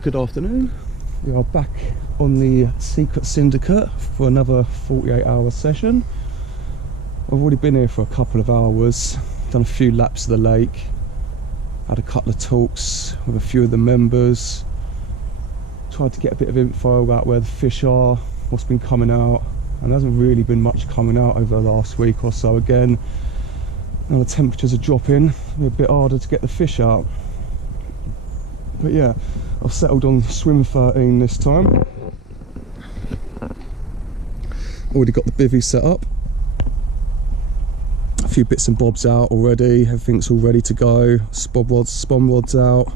Good afternoon. We are back on the Secret Syndicate for another 48-hour session. I've already been here for a couple of hours, done a few laps of the lake, had a couple of talks with a few of the members, tried to get a bit of info about where the fish are, what's been coming out, and there hasn't really been much coming out over the last week or so. Again, now the temperatures are dropping, it'll be a bit harder to get the fish out. But yeah, I've settled on swim 13 this time. Already got the bivvy set up. A few bits and bobs out already, everything's all ready to go. Spawn rods out.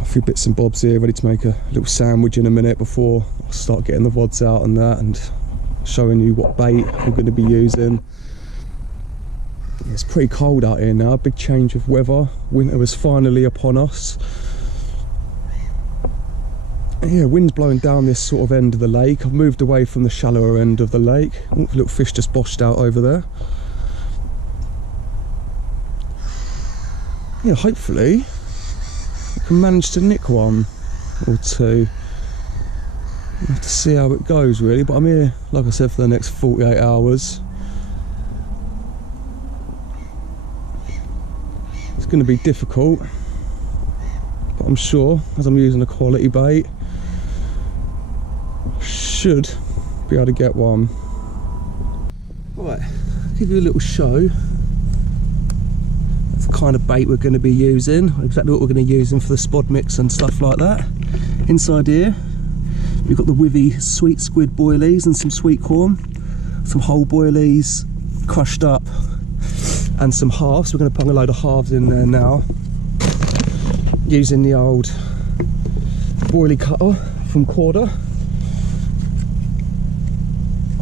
A few bits and bobs here, ready to make a little sandwich in a minute before I start getting the rods out and that, and showing you what bait I'm going to be using. It's pretty cold out here now, big change of weather. Winter is finally upon us. Yeah, wind's blowing down this sort of end of the lake. I've moved away from the shallower end of the lake. Oh, the little fish just boshed out over there. Yeah, hopefully I can manage to nick one or two. I'll have to see how it goes really, but I'm here, like I said, for the next 48 hours. It's going to be difficult, but I'm sure, as I'm using a quality bait, I should be able to get one. Right, I'll give you a little show of the kind of bait we're going to be using, exactly what we're going to be using for the spod mix and stuff like that. Inside here we've got the Wivy sweet squid boilies and some sweet corn, some whole boilies crushed up, and some halves. We're going to put a load of halves in there now, using the old boilie cutter from Quarter.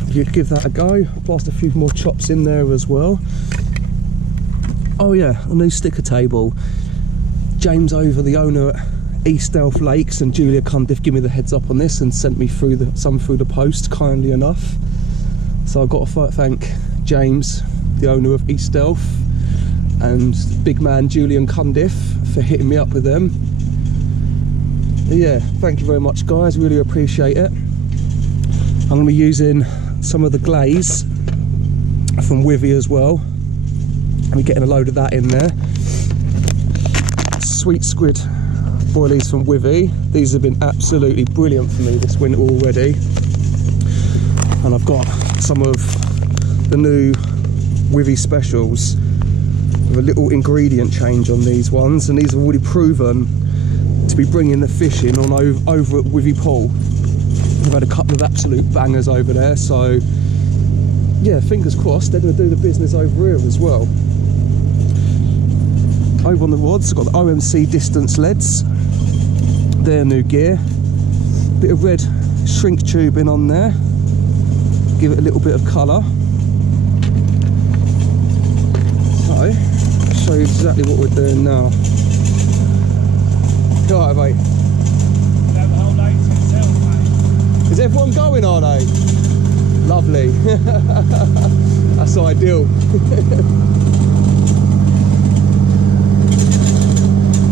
You give that a go, blast a few more chops in there as well. Oh yeah, a new sticker table. James Over, the owner at East Elf Lakes, and Julia Cundiff give me the heads up on this and sent me through some through the post, kindly enough. So I've got to thank James, the owner of East Elf, and big man Julian Cundiff for hitting me up with them. Yeah, thank you very much guys, really appreciate it. I'm going to be using some of the glaze from Wivy as well. I'm getting a load of that in there. Sweet squid boilies from Wivy. These have been absolutely brilliant for me this winter already. And I've got some of the new Wivy specials with a little ingredient change on these ones, and these have already proven to be bringing the fish in on over at Wivy Pool. We've had a couple of absolute bangers over there, so yeah, fingers crossed they're going to do the business over here as well. Over on the rods, I've got the OMC distance leads, their new gear. Bit of red shrink tubing on there, give it a little bit of colour. So, I'll show you exactly what we're doing now. Alright mate. Is everyone going, are they? Lovely. That's ideal.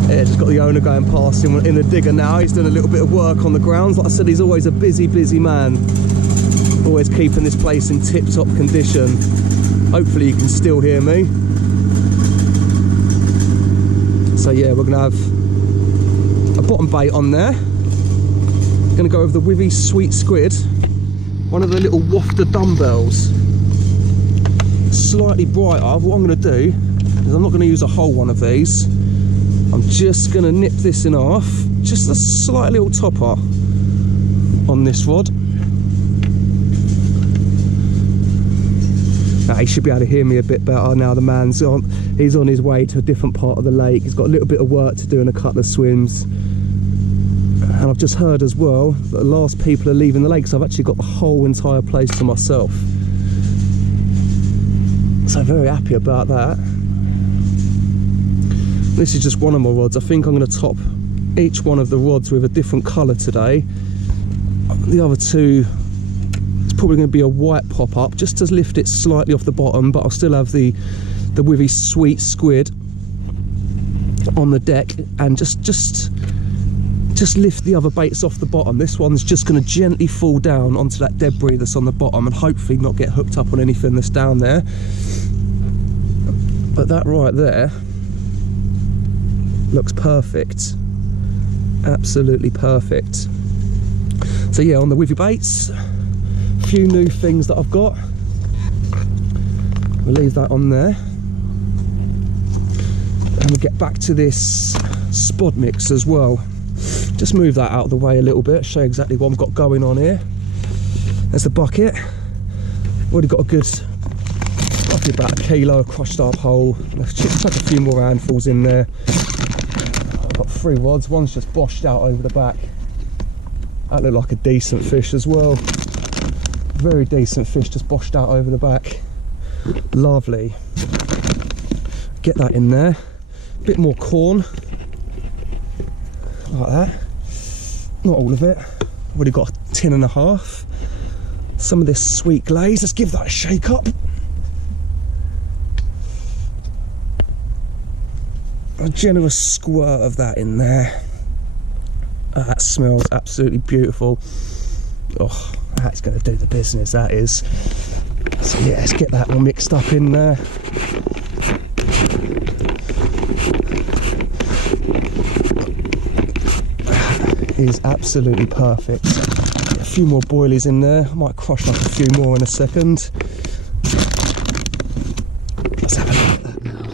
Yeah, just got the owner going past him in the digger now. He's doing a little bit of work on the grounds. Like I said, he's always a busy man. Always keeping this place in tip-top condition. Hopefully you can still hear me. So yeah, we're gonna have a bottom bait on there. Gonna go with the Wivy sweet squid, one of the little wafter dumbbells, slightly brighter. What I'm gonna do is I'm not gonna use a whole one of these. I'm just gonna nip this in half, just a slight little topper on this rod. Now he should be able to hear me a bit better now. The man's on, he's on his way to a different part of the lake. He's got a little bit of work to do in a couple of swims. And I've just heard as well that the last people are leaving the lake, so I've actually got the whole entire place to myself. So very happy about that. This is just one of my rods. I think I'm going to top each one of the rods with a different colour today. The other two, it's probably going to be a white pop-up, just to lift it slightly off the bottom, but I'll still have the Wivy sweet squid on the deck, and just just lift the other baits off the bottom. This one's just going to gently fall down onto that debris that's on the bottom and hopefully not get hooked up on anything that's down there. But that right there looks perfect, absolutely perfect. So yeah, on the withy baits, a few new things that I've got. We'll leave that on there, and we'll get back to this spod mix as well. Just move that out of the way a little bit, show you exactly what I've got going on here. There's the bucket. Already got a good, roughly about a kilo of crushed up whole. Let's chuck a few more handfuls in there. I've got 3 rods, one's just boshed out over the back. That looked like a decent fish as well. Very decent fish, just boshed out over the back. Lovely. Get that in there. A bit more corn. Like that. Not all of it. Already got a tin and a half. Some of this sweet glaze. Let's give that a shake up. A generous squirt of that in there. Oh, that smells absolutely beautiful. Oh, that's going to do the business, that is. So yeah, let's get that all mixed up in there. Is absolutely perfect. Get a few more boilies in there. I might crush up a few more in a second. Let's have a look at that now.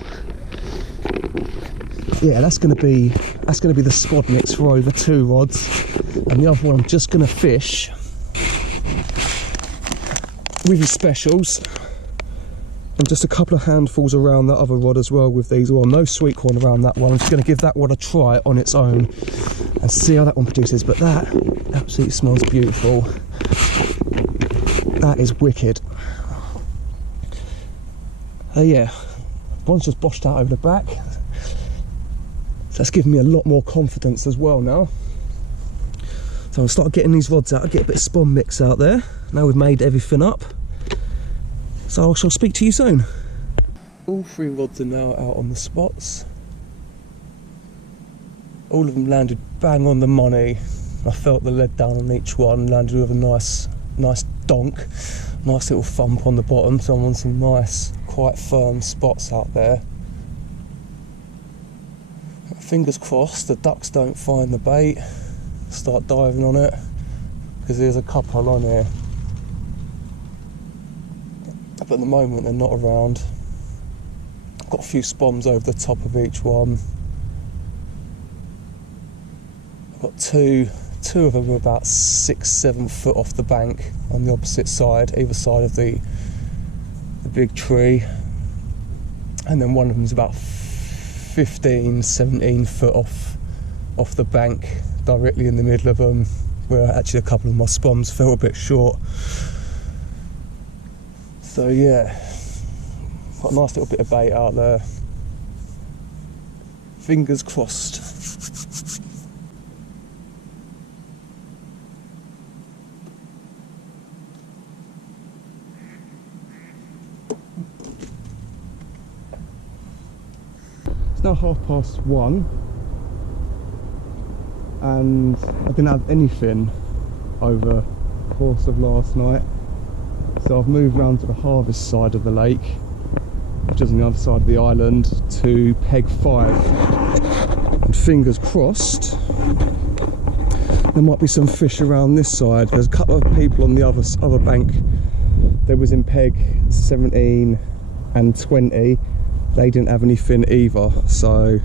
Yeah, that's going to be the spod mix for over 2 rods, and the other one I'm just going to fish with his specials and just a couple of handfuls around that other rod as well with these. Well, no sweet corn around that one. I'm just going to give that one a try on its own and see how that one produces. But that absolutely smells beautiful. That is wicked. Yeah, one's just boshed out over the back, so that's giving me a lot more confidence as well now. So I'll start getting these rods out. I'll get a bit of spawn mix out there now we've made everything up. So I shall speak to you soon. All 3 rods are now out on the spots. All of them landed bang on the money. I felt the lead down on each one, landed with a nice donk, nice little thump on the bottom. So I'm on some nice, quite firm spots out there. Fingers crossed the ducks don't find the bait, start diving on it, because there's a couple on here. But at the moment they're not around. I've got a few spoms over the top of each one. I've got two of them are about 6-7 foot off the bank on the opposite side, either side of the big tree, and then one of them is about 15-17 foot off the bank, directly in the middle of them, where actually a couple of my spoms fell a bit short. So yeah, got a nice little bit of bait out there. Fingers crossed. It's now 1:30, and I didn't have anything over the course of last night. So I've moved round to the harvest side of the lake, which is on the other side of the island, to peg 5. And fingers crossed, there might be some fish around this side. There's a couple of people on the other bank. There was in peg 17 and 20. They didn't have anything either. So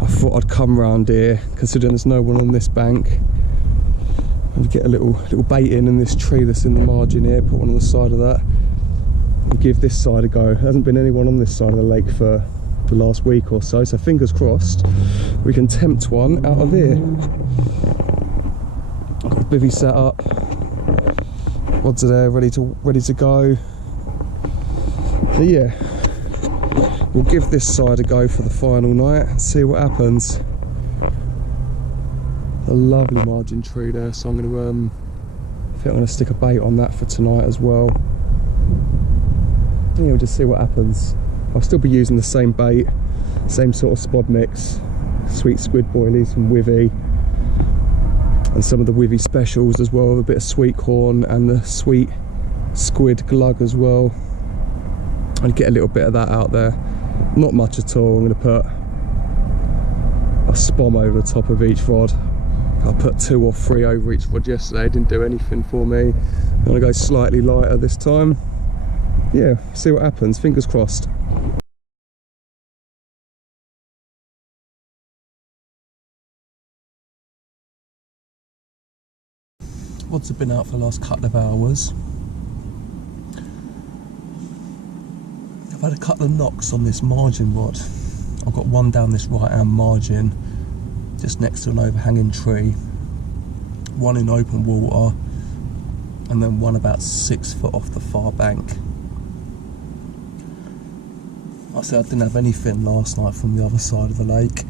I thought I'd come round here, considering there's no one on this bank, and get a little bait in this tree that's in the margin here, put one on the side of that, and give this side a go. There hasn't been anyone on this side of the lake for the last week or so, so fingers crossed we can tempt one out of here. Got the bivvy set up, rods are there ready to go. So yeah, we'll give this side a go for the final night and see what happens. A lovely margin tree there, so I'm going to I think I'm going to stick a bait on that for tonight as well. Yeah, we'll just see what happens. I'll still be using the same bait, same sort of spod mix, sweet squid boilies from Withy, and some of the withy specials as well, a bit of sweet corn and the sweet squid glug as well. I'd get a little bit of that out there, not much at all. I'm going to put a spom over the top of each rod. I put 2 or 3 over each rod yesterday, it didn't do anything for me. I'm going to go slightly lighter this time. Yeah, see what happens, fingers crossed. Rods have been out for the last couple of hours. I've had a couple of knocks on this margin rod. I've got one down this right hand margin, just next to an overhanging tree, one in open water, and then one about 6 foot off the far bank. Like I said, I didn't have anything last night from the other side of the lake,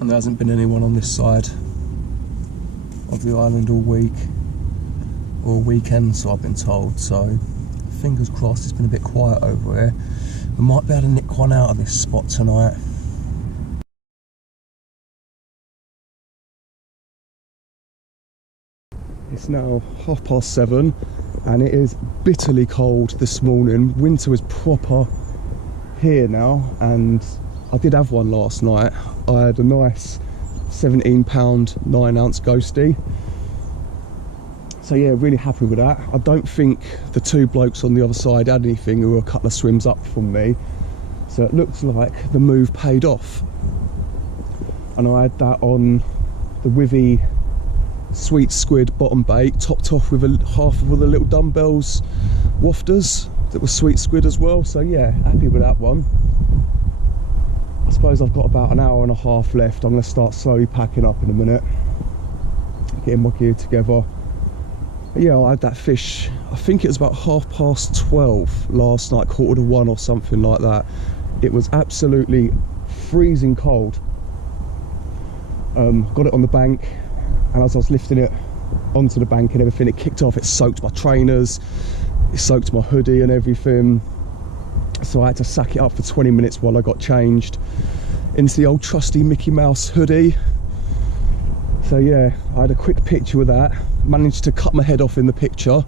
and there hasn't been anyone on this side of the island all week, or weekend, so I've been told. So fingers crossed, it's been a bit quiet over here. We might be able to nick one out of this spot tonight. It's now 7:30 and it is bitterly cold this morning. Winter is proper here now, and I did have one last night. I had a nice 17 pound 9 ounce ghostie. So yeah, really happy with that. I don't think the 2 blokes on the other side had anything who were a couple of swims up from me. So it looks like the move paid off. And I had that on the withy sweet squid bottom bait, topped off with half of all the little dumbbells wafters that were sweet squid as well. So yeah, happy with that one. I suppose I've got about an hour and a half left. I'm going to start slowly packing up in a minute, getting my gear together. But yeah, I had that fish, I think it was about 12:30 last night, 1:45 or something like that. It was absolutely freezing cold. Got it on the bank, and as I was lifting it onto the bank and everything, it kicked off. It soaked my trainers, it soaked my hoodie and everything. So I had to sack it up for 20 minutes while I got changed into the old trusty Mickey Mouse hoodie. So yeah, I had a quick picture with that, managed to cut my head off in the picture,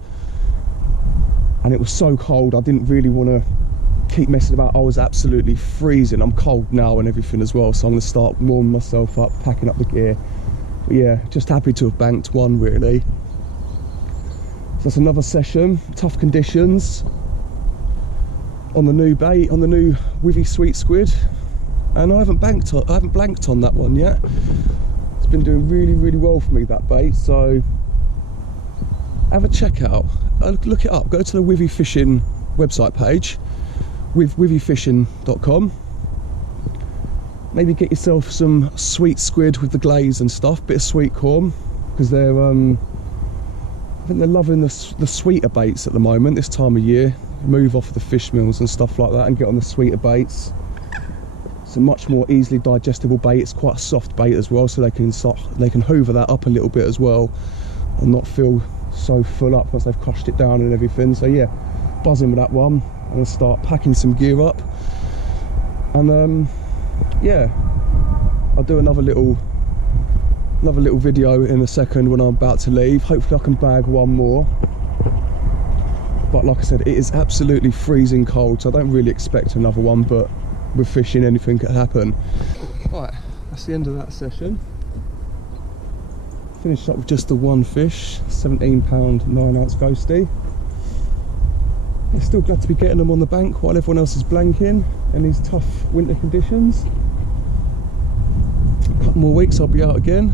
and it was so cold I didn't really want to keep messing about. I was absolutely freezing. I'm cold now and everything as well, so I'm going to start warming myself up, packing up the gear. But yeah, just happy to have banked one really. So that's another session, tough conditions on the new bait, on the new withy sweet squid, and I haven't blanked on that one yet. It's been doing really well for me, that bait. So have a check out, look it up, go to the withy fishing website page, with withyfishing.com. maybe get yourself some sweet squid with the glaze and stuff, bit of sweet corn, because they're I think they're loving the sweeter baits at the moment this time of year. Move off the fish meals and stuff like that and get on the sweeter baits. It's a much more easily digestible bait. It's quite a soft bait as well, so they can hoover that up a little bit as well and not feel so full up once they've crushed it down and everything. So yeah, buzzing with that one. I'm gonna start packing some gear up, and yeah, I'll do another little video in a second when I'm about to leave. Hopefully I can bag one more. But like I said, it is absolutely freezing cold, so I don't really expect another one, but with fishing anything could happen. Right, that's the end of that session. Finished up with just the one fish, 17 pound 9 ounce ghostie. I'm still glad to be getting them on the bank while everyone else is blanking in these tough winter conditions. A couple more weeks I'll be out again.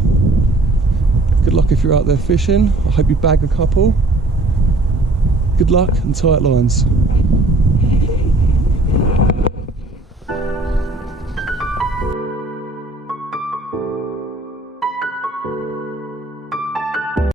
Good luck if you're out there fishing. I hope you bag a couple. Good luck and tight lines.